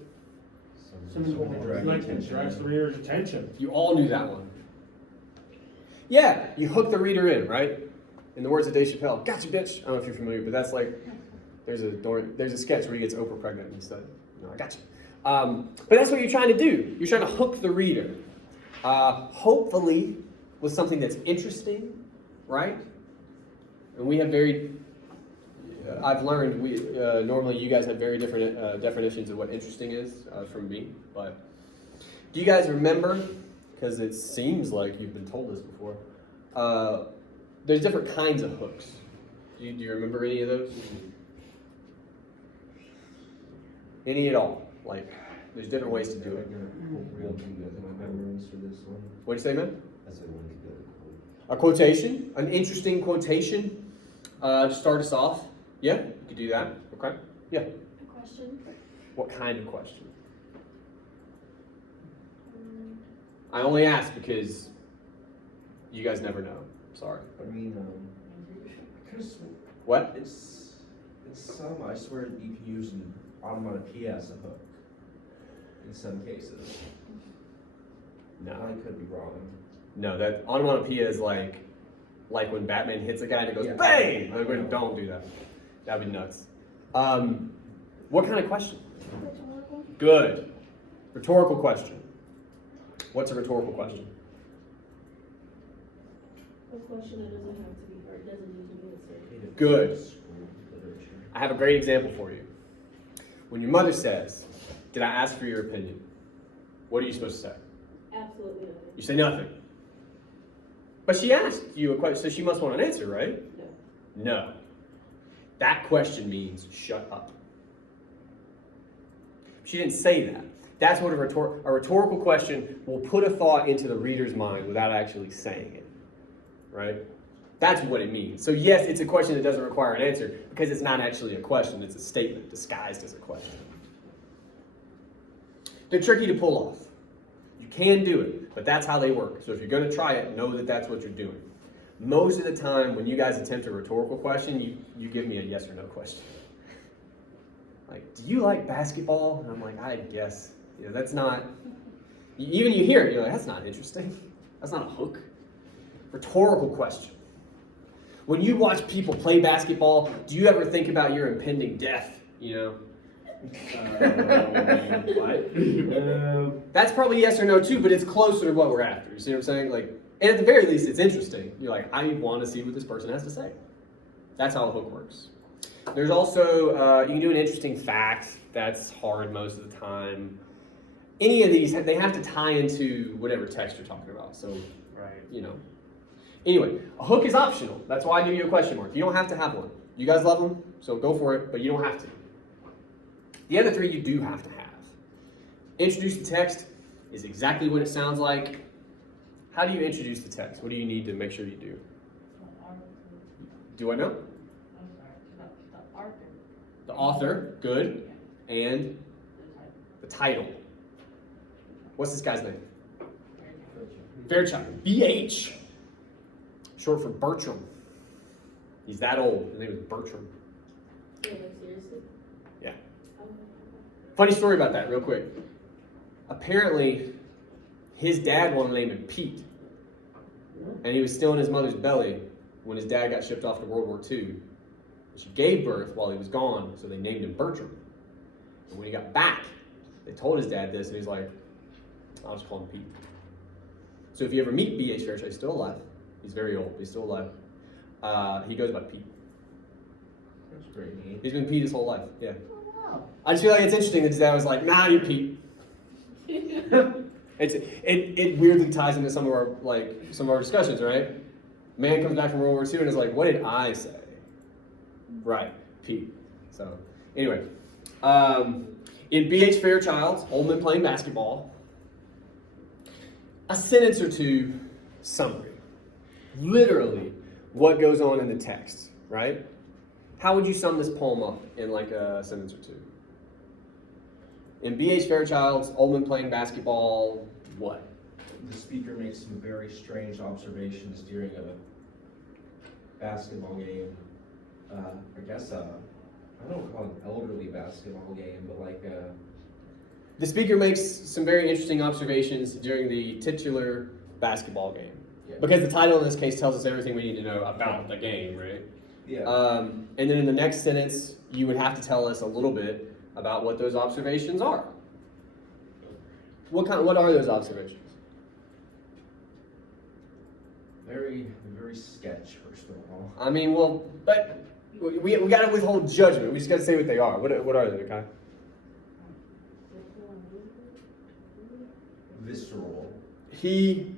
Something Direct drives the reader's attention. You all knew that one. Yeah, you hook the reader in, right? In the words of Dave Chappelle, "Gotcha, bitch." I don't know if you're familiar, but that's like there's a sketch where he gets Oprah pregnant and he said, "I got you." But that's what you're trying to do. You're trying to hook the reader, hopefully with something that's interesting, right? And we have I've learned normally you guys have very different definitions of what interesting is from me. But do you guys remember? Because it seems like you've been told this before. There's different kinds of hooks. Do you remember any of those? Any at all? Like, there's different ways to do it. Real memories for this one. What'd you say, man? That's a one together quote. A quotation, an interesting quotation to start us off. Yeah, you could do that. Okay. Yeah. A question. What kind of question? I only ask because you guys never know. Sorry. I mean, because What? it's some, I swear you can use an onomatopoeia as a hook in some cases. No. I could be wrong. No, that onomatopoeia is like when Batman hits a guy and it goes Yeah. bang. Don't do that. That'd be nuts. What kind of question? Rhetorical. Good. Rhetorical question. What's a rhetorical question? A question that doesn't have to be, or it doesn't need to be answered. Good. School literature. I have a great example for you. When your mother says, "Did I ask for your opinion?" What are you supposed to say? Absolutely nothing. You say nothing. But she asked you a question, so she must want an answer, right? No. No. That question means shut up. She didn't say that. That's what a rhetorical question will put a thought into the reader's mind without actually saying it, right? That's what it means. So yes, it's a question that doesn't require an answer because it's not actually a question, it's a statement disguised as a question. They're tricky to pull off. You can do it, but that's how they work. So if you're going to try it, know that that's what you're doing. Most of the time when you guys attempt a rhetorical question, you give me a yes or no question. Like, do you like basketball? And I'm like, I guess. You know, that's not, even you hear it, you're like, that's not interesting. That's not a hook. Rhetorical question. When you watch people play basketball, do you ever think about your impending death? You know? What? That's probably yes or no too, but it's closer to what we're after. You see what I'm saying? Like, and at the very least, it's interesting. You're like, I want to see what this person has to say. That's how a hook works. There's also, you can do an interesting fact. That's hard most of the time. Any of these, they have to tie into whatever text you're talking about. So, you know. Anyway, a hook is optional. That's why I give you a question mark. You don't have to have one. You guys love them, so go for it, but you don't have to. The other three you do have to have. Introduce the text is exactly what it sounds like. How do you introduce the text? What do you need to make sure you do? Do I know? I'm sorry, the author. The author, good, and the title. What's this guy's name? Fairchild. BH. Short for Bertram. He's that old. His name is Bertram. Yeah, like seriously? Yeah. Oh. Funny story about that, real quick. Apparently, his dad wanted to name him Pete. And he was still in his mother's belly when his dad got shipped off to World War II. She gave birth while he was gone, so they named him Bertram. And when he got back, they told his dad this, and he's like, I'll just call him Pete. So if you ever meet B.H. Fairchild, he's still alive. He's very old, but he's still alive. He goes by Pete. That's pretty neat. He's been Pete his whole life, yeah. Oh, wow. I just feel like it's interesting that his dad was like, nah, you're Pete. It weirdly ties into some of our discussions, right? Man comes back from World War II and is like, what did I say? Right, Pete. So anyway, in B.H. Fairchild's Old Men Playing Basketball, a sentence or two summary. Literally what goes on in the text, right? How would you sum this poem up in like a sentence or two? In B.H. Fairchild's Old Men Playing Basketball, what? The speaker makes some very strange observations during a basketball game. I guess a I don't call it an elderly basketball game, but like The speaker makes some very interesting observations during the titular basketball game. Yeah. Because the title in this case tells us everything we need to know about the game, right? yeah. And then in the next sentence, you would have to tell us a little bit about what those observations are. What are those observations? Very, very sketch, first of all. I mean, well, but we got to withhold judgment. We just got to say what they are. What are they, okay? Visceral. He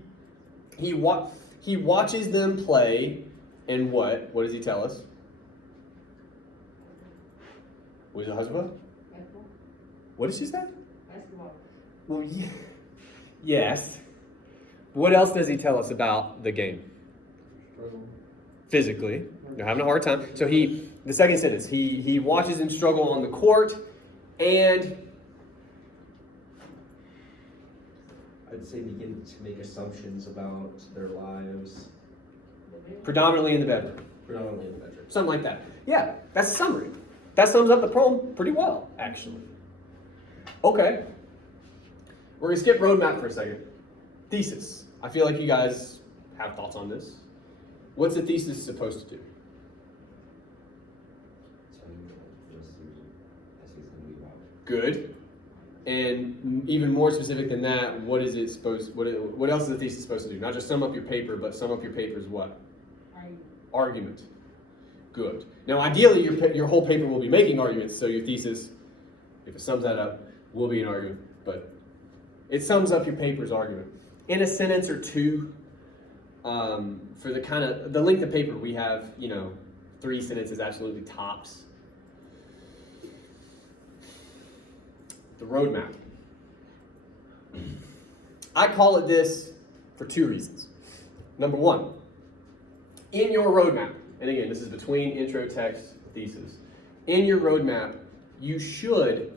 watches them play, and what? What does he tell us? Was it husband? Basketball? What did she say? Basketball. Well, yes. What else does he tell us about the game? Physically, you're having a hard time. So the second sentence, he watches them struggle on the court, and I'd say begin to make assumptions about their lives, predominantly in the bedroom. predominantly in the bedroom. Something like that. Yeah, that's a summary. That sums up the poem pretty well, actually. Okay. We're going to skip roadmap for a second. Thesis. I feel like you guys have thoughts on this. What's the thesis supposed to do? Tell you what this is, essays gonna be about. Good. And even more specific than that, what is it supposed? What else is the thesis supposed to do? Not just sum up your paper, but sum up your paper's what? Argument. Good. Now, ideally, your whole paper will be making arguments, so your thesis, if it sums that up, will be an argument. But it sums up your paper's argument in a sentence or two. For the length of paper, we have 3 sentences absolutely tops. The roadmap. I call it this for 2 reasons. Number 1, in your roadmap, and again, this is between intro, text, thesis. In your roadmap, you should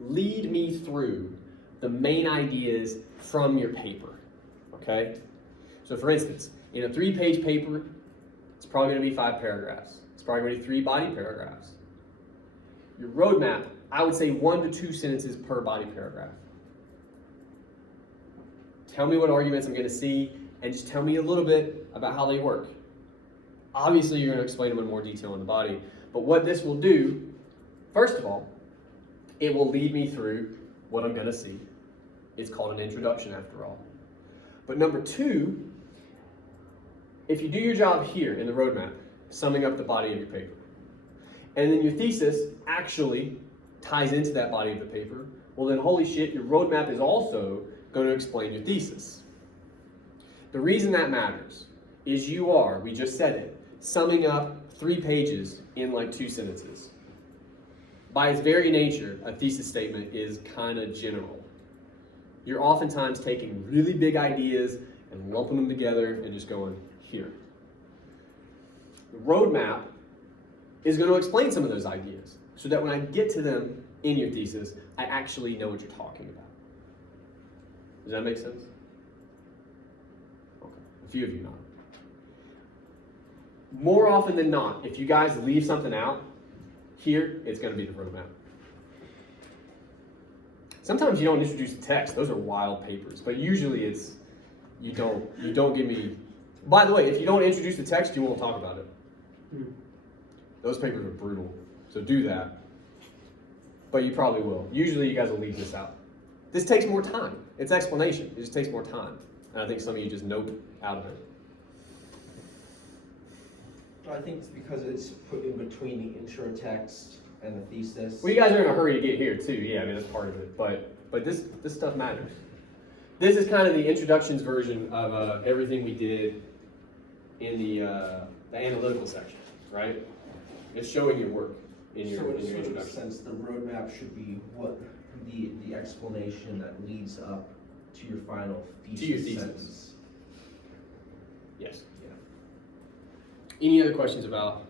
lead me through the main ideas from your paper, okay? So for instance, in a 3-page paper, it's probably gonna be 5 paragraphs. It's probably gonna be 3 body paragraphs. Your roadmap, I would say 1 to 2 sentences per body paragraph. Tell me what arguments I'm gonna see, and just tell me a little bit about how they work. Obviously, you're gonna explain them in more detail in the body, but what this will do, first of all, it will lead me through what I'm gonna see. It's called an introduction after all. But number 2, if you do your job here in the roadmap, summing up the body of your paper, and then your thesis actually ties into that body of the paper, well then holy shit, your roadmap is also going to explain your thesis. The reason that matters is we just said it, summing up 3 pages in like 2 sentences. By its very nature, a thesis statement is kind of general. You're oftentimes taking really big ideas and lumping them together and just going, here. The roadmap is going to explain some of those ideas so that when I get to them in your thesis, I actually know what you're talking about. Does that make sense? Okay, a few of you not. More often than not, if you guys leave something out, here, it's going to be the roadmap. Sometimes you don't introduce the text. Those are wild papers, but usually it's, you don't give me, by the way, if you don't introduce the text, you won't talk about it. Those papers are brutal, so do that. But you probably will. Usually you guys will leave this out. This takes more time. It's explanation. It just takes more time. And I think some of you just nope out of it. I think it's because it's put in between the intro text and the thesis. Well, you guys are in a hurry to get here too. Yeah, I mean, that's part of it. But this stuff matters. This is kind of the introductions version of everything we did in the analytical section, right? It's showing your work in your So in a sort of introduction. sense, the roadmap should be what the explanation that leads up to your final thesis. To your thesis. Sentence. Yes. Yeah. Any other questions about,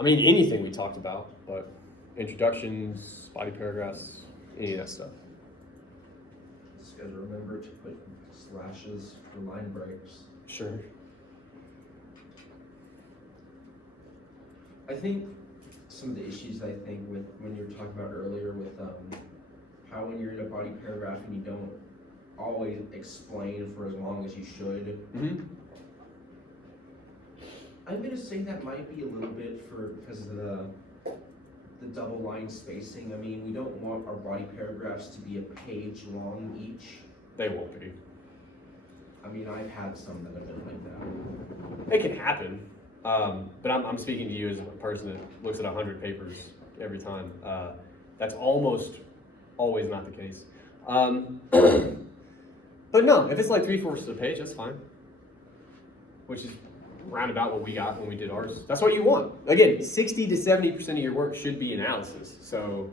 anything we talked about, but introductions, body paragraphs, any of that stuff. Just gotta remember to put slashes for line breaks. Sure. I think some of the issues I think with, when you were talking about earlier with, how when you're in a body paragraph and you don't always explain for as long as you should. Mm-hmm. I'm gonna say that might be a little bit because of the double line spacing. I mean, we don't want our body paragraphs to be a page long each. They won't be. I mean, I've had some that have been like that. It can happen, but I'm speaking to you as a person that looks at 100 papers every time. That's almost always not the case. But no, if it's like 3/4 of the page, that's fine. Which is round about what we got when we did ours. That's what you want. Again, 60 to 70% of your work should be analysis. So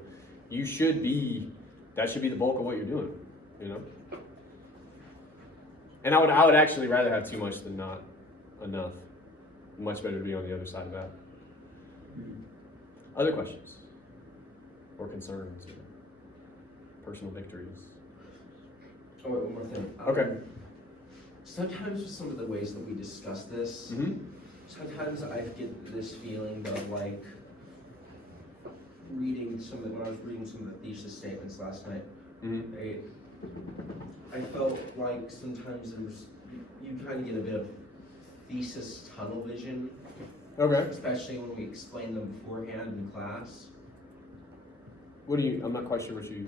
you should be, that should be the bulk of what you're doing, you know? And I would actually rather have too much than not enough. Much better to be on the other side of that. Other questions? Or concerns? Or personal victories? Oh, wait, one more thing. Okay. Sometimes with some of the ways that we discuss this, Mm-hmm. sometimes I get this feeling of like reading when I was reading some of the thesis statements last night, Mm-hmm. I felt like sometimes you kind of get a bit of thesis tunnel vision, Okay. especially when we explain them beforehand in class. What do you, I'm not quite sure what you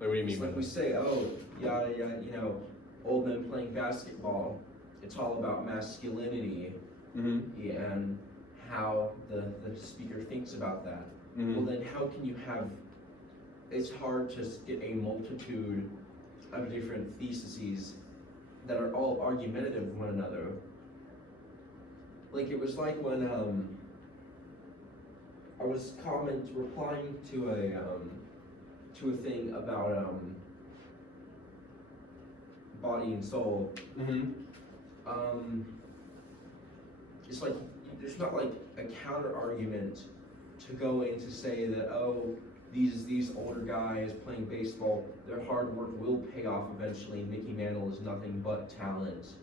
mean It's by like we that. say, oh, yeah, you know, old men playing basketball, it's all about masculinity Mm-hmm. and how the speaker thinks about that. Well, then how can you have, it's hard to get a multitude of different theses that are all argumentative with one another. Like it was like when I was replying to a thing about body and soul. Mm-hmm. It's like there's not like a counter argument to go in to say that, oh, these older guys playing baseball, their hard work will pay off eventually. Mickey Mantle is nothing but talent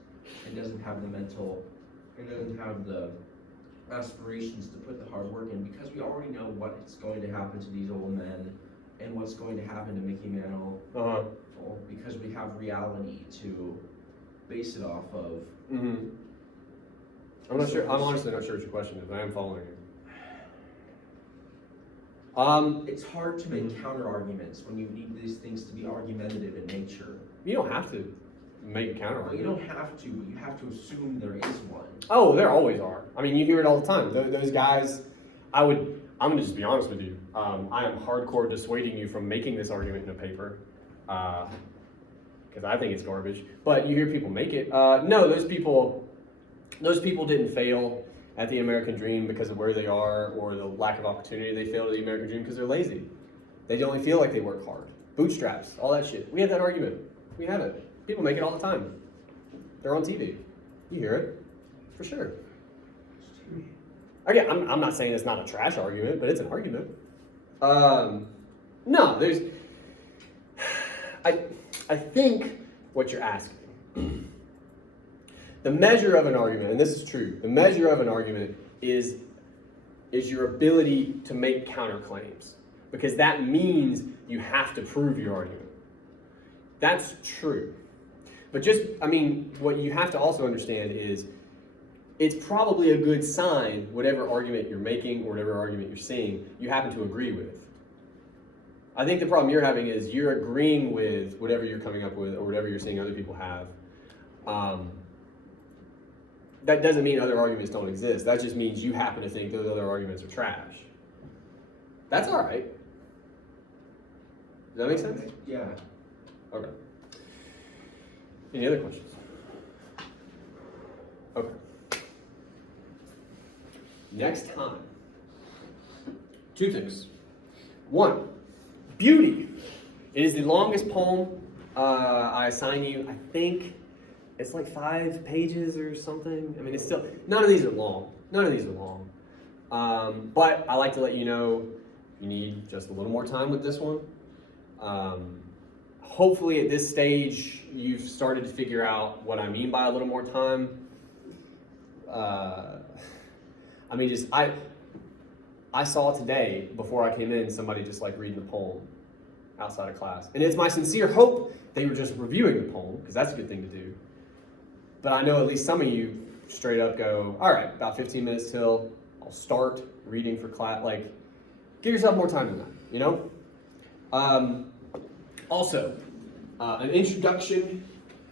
and doesn't have the aspirations to put the hard work in, because we already know what's going to happen to these old men and what's going to happen to Mickey Mantle, Uh-huh. because we have reality to base it off of. Mm-hmm. I'm not sure, I'm honestly not sure what your question is. I am following you. It's hard to make counter arguments when you need these things to be argumentative in nature. You don't have to make a counter Well, you argument. don't have to, but you have to assume there is one. Oh, there always are. I mean, you hear it all the time. Those guys, I'm gonna just be honest with you. I am hardcore dissuading you from making this argument in a paper, because I think it's garbage. But you hear people make it. No, those people didn't fail at the American dream because of where they are or the lack of opportunity. They failed at the American dream because they're lazy. They only feel like they work hard. Bootstraps, all that shit. We have that argument. We have it. People make it all the time. They're on TV. You hear it, for sure. Again, I'm not saying it's not a trash argument, but it's an argument. No, there's. I think what you're asking. The measure of an argument, and this is true, the measure of an argument is your ability to make counterclaims. Because that means you have to prove your argument. That's true. But what you have to also understand is it's probably a good sign, whatever argument you're making or whatever argument you're seeing, you happen to agree with. I think the problem you're having is you're agreeing with whatever you're coming up with or whatever you're seeing other people have. That doesn't mean other arguments don't exist. That just means you happen to think those other arguments are trash. That's all right. Does that make sense? Yeah. Okay. Any other questions? Okay. Next time. Two things. One, beauty. It is the longest poem I assign you. I think it's like 5 pages or something. I mean, it's still, none of these are long. But I like to let you know you need just a little more time with this one. Hopefully at this stage, you've started to figure out what I mean by a little more time. I saw today, before I came in, somebody just like reading a poem outside of class. And it's my sincere hope they were just reviewing the poem, because that's a good thing to do. But I know at least some of you straight up go, all right, about 15 minutes till I'll start reading for class. Like, give yourself more time than that, you know? Also, an introduction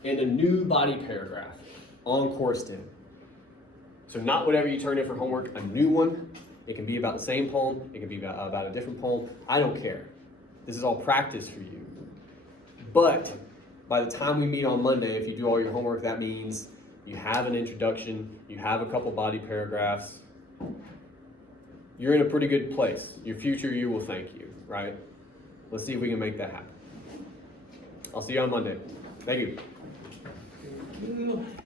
and a new body paragraph on course 10. So not whatever you turn in for homework, a new one. It can be about the same poem. It can be about a different poem. I don't care. This is all practice for you. But by the time we meet on Monday, if you do all your homework, that means you have an introduction, you have a couple body paragraphs. You're in a pretty good place. Your future you will thank you, right? Let's see if we can make that happen. I'll see you on Monday. Thank you.